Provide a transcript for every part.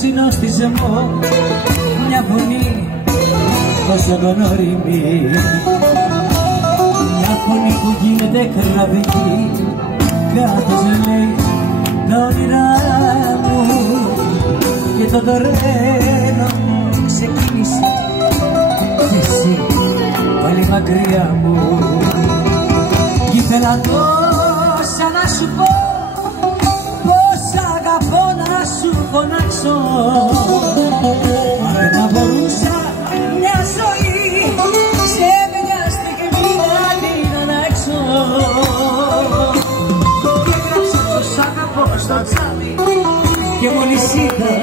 συνοστισμό, μια φωνή τόσο γνώριμη, μια φωνή που γίνεται κραυγή, κάτω λέει τα όνειρά μου και το τρένο ξεκίνησε και εσύ πάλι μακριά μου. Κι ήθελα τόσα να σου πω, πως αγαπώ να σου φωνάξω, μα δεν μπορούσα μια ζωή σε μια στιγμή να την αλλάξω. Και έγραψα το σ' αγαπώ στο τσάμι και μόλις είδα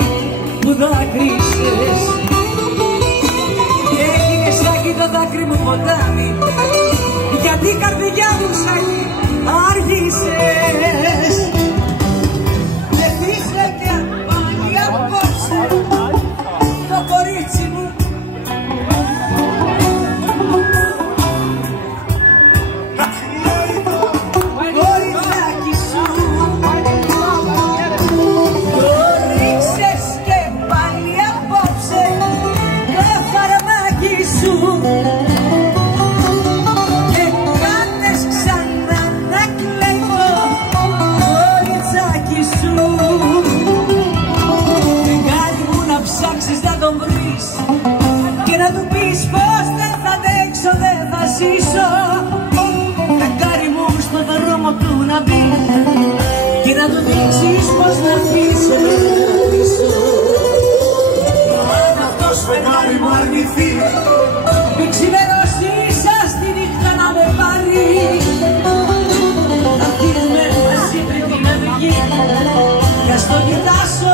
που δάκρυσες και έγινες σάκι το δάκρυ μου ποτάμι, γιατί η καρδιά μου σάκι άργησες. Και φύσλακια πάλι απόψε το κορίτσι μου, κοριτσάκι σου, το ρίξες και πάλι απόψε το φαρμάκι σου. Να τον βρεις και να του πεις πως δεν θα αντέξω, δεν θα ζήσω. Φεγγάρι μου στο δρόμο του να μπει και να του δείξεις πως να αφήσω, να αφήσω. Αν αυτός φεγγάρι μου αρνηθεί, μην ξημερώσει στη νύχτα να με πάρει, θα φύγουμε μαζί πριν την αυγή και ας το κοιτάσω